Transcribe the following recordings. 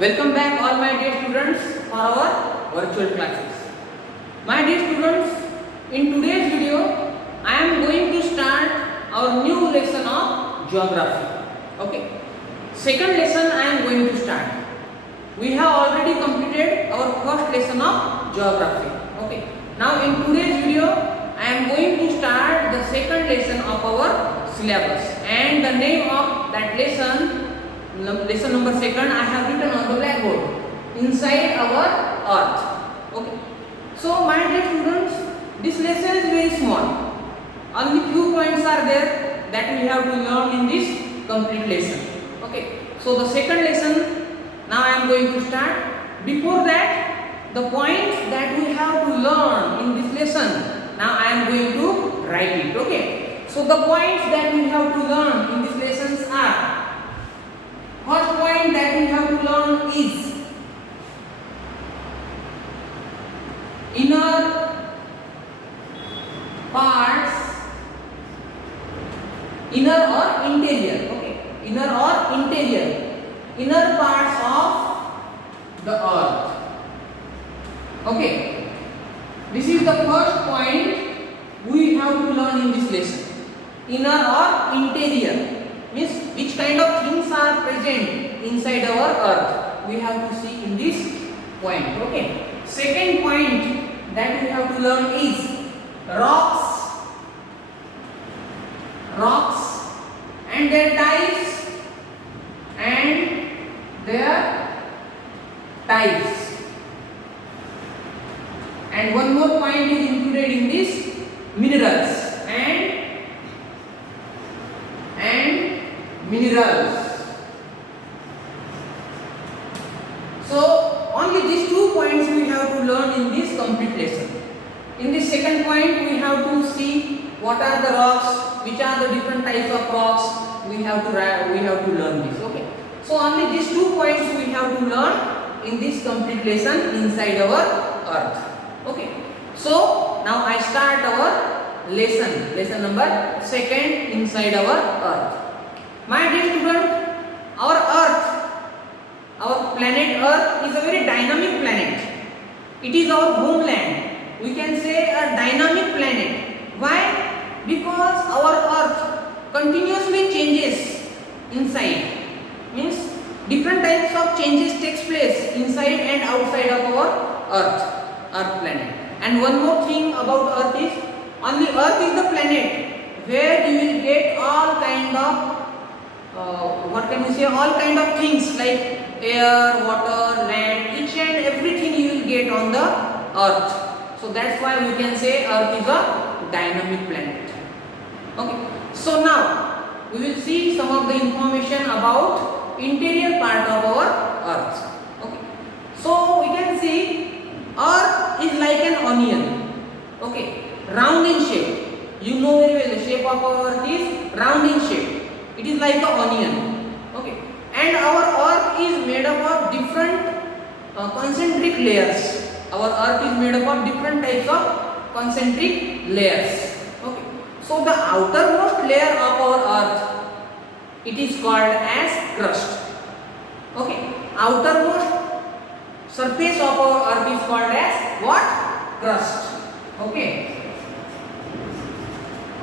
Welcome back all my dear students for our virtual classes. My dear students, in today's video I am going to start our new lesson of geography. Okay. Second lesson I am going to start. We have already completed our first lesson of geography. Okay. Now in today's video I am going to start the second lesson of our syllabus, and the name of that lesson number second I have written on the blackboard: inside our earth. Okay. So my dear students, this lesson is very small. Only few points are there that we have to learn in this complete lesson. Okay. So the second lesson now I am going to start. Before that, the points that we have to learn in this lesson, now I am going to write it. Okay. So the points that we have to learn in these lessons are: first point that we have to learn is inner parts, inner or interior. Okay, inner or interior, inner parts of the earth. Okay, this is the first point we have to learn in this lesson. Inner or interior means which kind of things are present inside our earth, we have to see in this point. Okay. Second point that we have to learn is rocks, and their types and one more point is included in this: minerals and minerals. So only these 2 points we have to learn in this complete lesson. In this second point we have to see what are the rocks, which are the different types of rocks. We have to learn this. Okay. So only these 2 points we have to learn in this complete lesson inside our earth. Okay. So now I start our lesson number second, inside our earth. My dear student, our earth, our planet earth is a very dynamic planet. It is our homeland. We can say a dynamic planet. Why? Because our earth continuously changes inside. Means different types of changes takes place inside and outside of our earth planet. And one more thing about earth is, only earth is the planet where you will get all kind of all kind of things like air, water, land, each and everything you will get on the earth. So that's why we can say earth is a dynamic planet. Okay. So now we will see some of the information about interior part of our earth. Okay. So we can see earth is like an onion. Okay. Round in shape. You know very well the shape of our earth is round in shape. It is like an onion. Okay. And our earth is made up of different concentric layers. Our earth is made up of different types of concentric layers. Okay. So the outermost layer of our earth, it is called as crust. Okay. Outermost surface of our earth is called as what? Crust. Okay.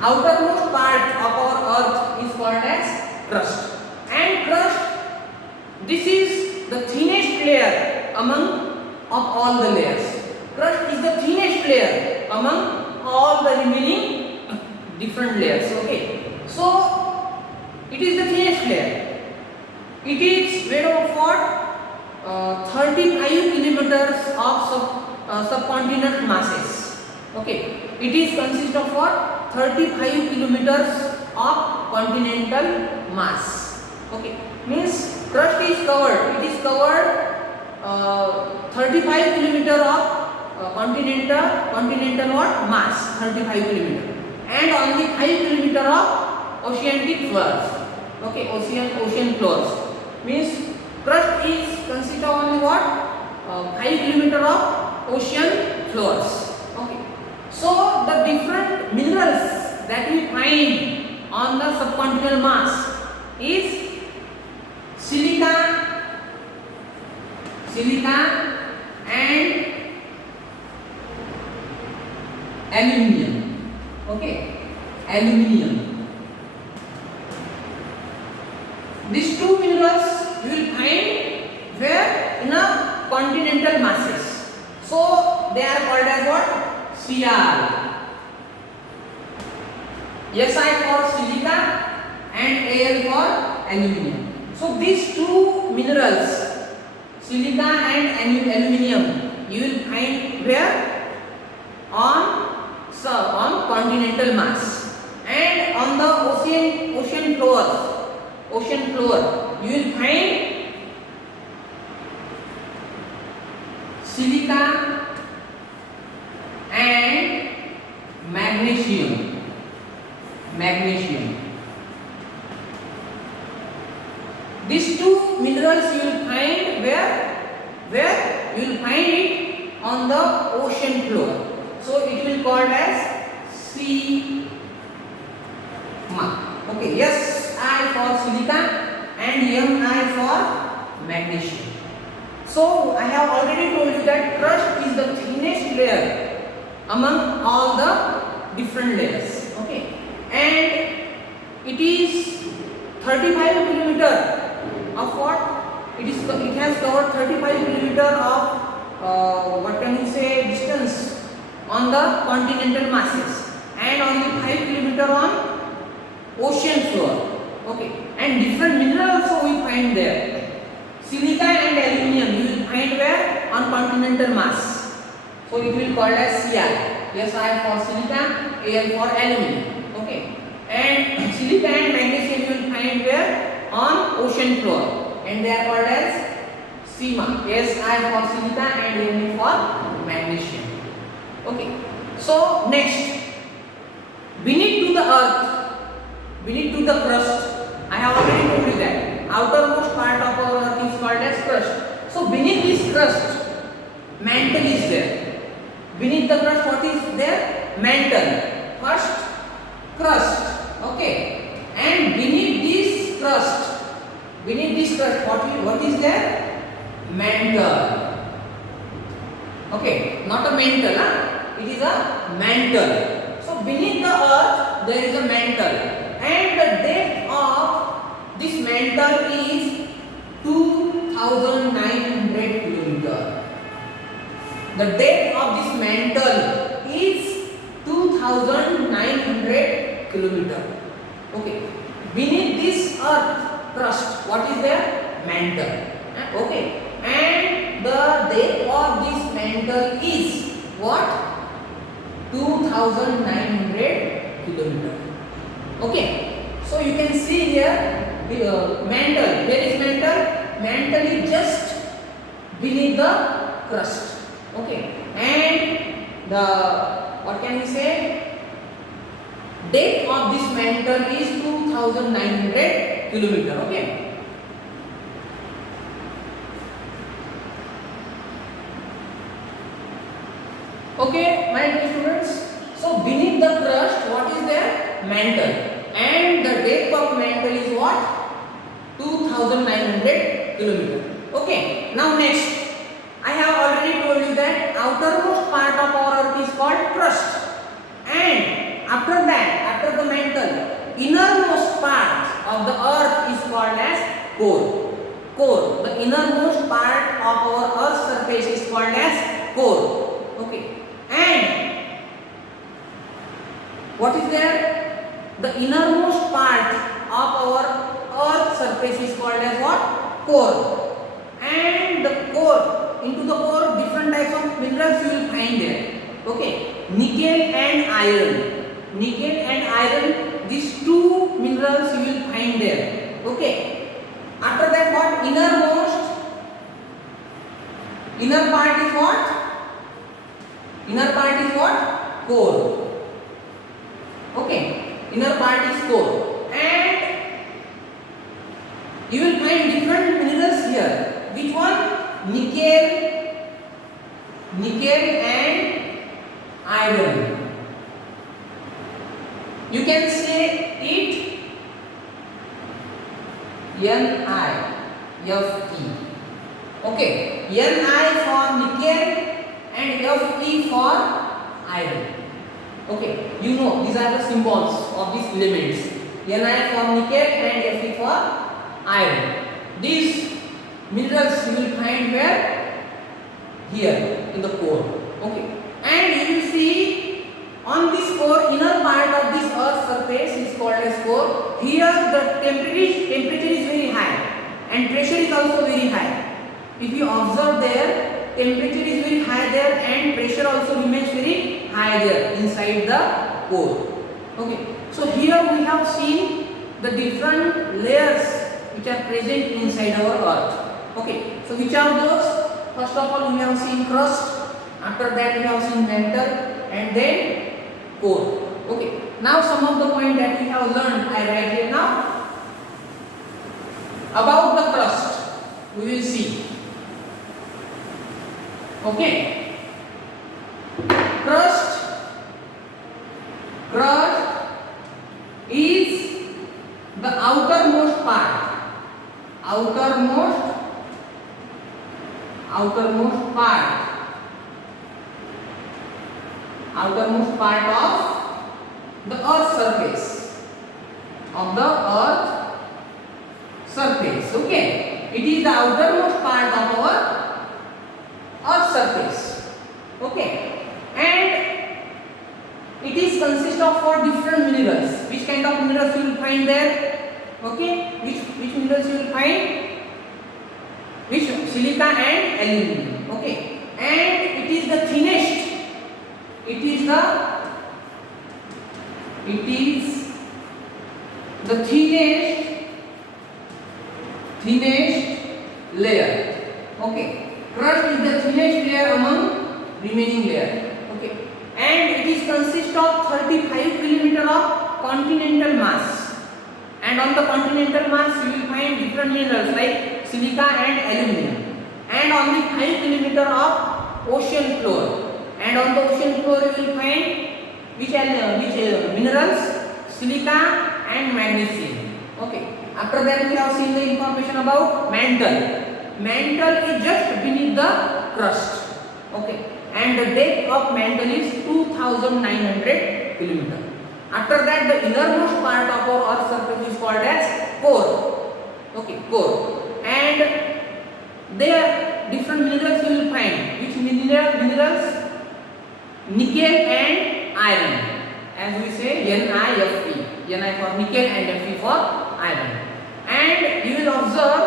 Outermost part of our earth is called as crust. And crust, this is the thinnest layer among of all the layers. Crust is the thinnest layer among all the remaining different layers. Okay. So it is the thinnest layer. It is made of what? 35 kilometers of subcontinental masses. Okay. It is consist of what? 35 kilometers of continental mass. Okay. Means crust is covered. It is covered 35 kilometer of continental what? Mass. 35 kilometer. And only 5 kilometer of oceanic floors. Okay. Ocean floors. Means crust is consist of only what? 5 kilometer of ocean floors. Okay. So the different minerals that we find on the subcontinental mass is silica, silica and aluminium. Okay, aluminium. These two minerals you will find where in a continental masses. So they are called as what? Cr. Si for silica and Al for aluminium. So these two minerals, silica and aluminium, you will find where? On continental mass, and on the ocean floor you will find silica and magnesium. These two minerals you will find where you will find it on the ocean floor. So it will called as Cma. Okay, Si for silica and Mi for magnesium. So I have already told you that crust is the thinnest layer among all the different layers. Okay, and it is 35 kilometer of what? It has covered 35 kilometer of what can you say distance on the continental masses, and only 5 kilometer on ocean floor. Okay, and different minerals also we find there. Silica and aluminium you will find where? On continental mass. So it will called as Cl. Si for silica, Al for aluminium. Okay, and silica and magnesium you will find where? On ocean floor, and they are called as Cma. Si for silica and Mi for magnesium. Okay, so next, beneath to the earth, beneath to the crust, I have already told you that outermost part of our earth is called as crust. So beneath this crust, mantle is there. Beneath the crust, what is there? Mantle. First, crust. Okay, and beneath this crust, what is there? Mantle. Okay, not a mantle, it is a mantle. So beneath the earth there is a mantle, and the depth of this mantle is 2,900 kilometer. The depth of this mantle is 2,900 kilometer. Okay, beneath this earth crust, what is there? Mantle. Okay, and the depth of this mantle is what? 2,900 kilometer. Okay, so you can see here mantle. Where is mantle? Mantle is just beneath the crust. Okay, and the what can we say? Depth of this mantle is 2,900 kilometer. Okay. Okay, my dear students. So beneath the crust, what is there? Mantle, and the depth of mantle is what? 2,900 kilometer. Okay. Now next, I have already told you that outermost part of our earth is called crust, and after that, after the mantle, innermost part of the earth is called as core. The innermost part of our earth's surface is called as core. Okay, and what is there? The innermost part of our earth's surface is called as what? Core. And the core, into the core, different types of minerals you will find there. Okay, nickel and iron. These two minerals you will find there. Okay, after that, what? Inner part is what? Core. Okay, inner part is core, and you will find different minerals here. Which one? Nickel and iron. You can say it NiFe. Okay, Ni for nickel and Fe for iron. Okay, you know these are the symbols of these elements. Ni for nickel and Fe for iron. These minerals you will find where? Here in the core. Okay, and you will see on this core, inner part of this earth surface is called as core. Here the temperature is very high and pressure is also very high. If you observe there, temperature is very high there and pressure also remains very high there inside the core. Okay, so here we have seen the different layers which are present inside our earth. Okay, so which are those? First of all, we have seen crust. After that, we have seen mantle, and then core. Okay, now some of the points that we have learned, I write here now. About the crust, we will see. Okay, crust is the outermost part of the earth surface. Okay, it is the outermost part of our earth surface. Okay, and it is consist of 4 different minerals. Which kind of minerals you will find there? Okay, which minerals you will find? Which? Silica and aluminum. Okay, and it is the thinnest. It is the thinnest layer. Okay, crust is the thinnest layer among remaining layer. Okay, and it is consist of 35 km of continental mass. And on the continental mass you will find different minerals like silica and aluminum. And only 5 km of ocean floor. And on the ocean floor you will find which minerals? Silica and magnesium. Okay. After that we have seen the information about mantle. Mantle is just beneath the crust. Okay. And the depth of mantle is 2,900 km. After that, the innermost part of our earth surface is called as core. Okay, core. And there different minerals you will find. Which minerals? Nickel and iron. As we say, NiFe. Ni for nickel and Fe for iron. And you will observe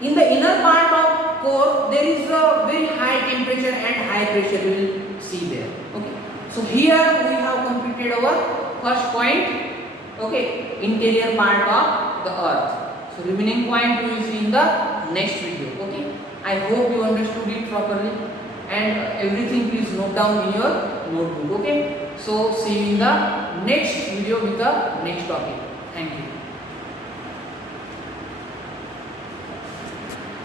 in the inner part of core there is a very high temperature and high pressure. You will see there. Okay. So here we have completed our first point. Okay, interior part of the earth. So remaining point we will see in the next video. Okay, I hope you understood it properly, and everything please note down in your notebook. Okay, so see you in the next video with the next topic. Thank you.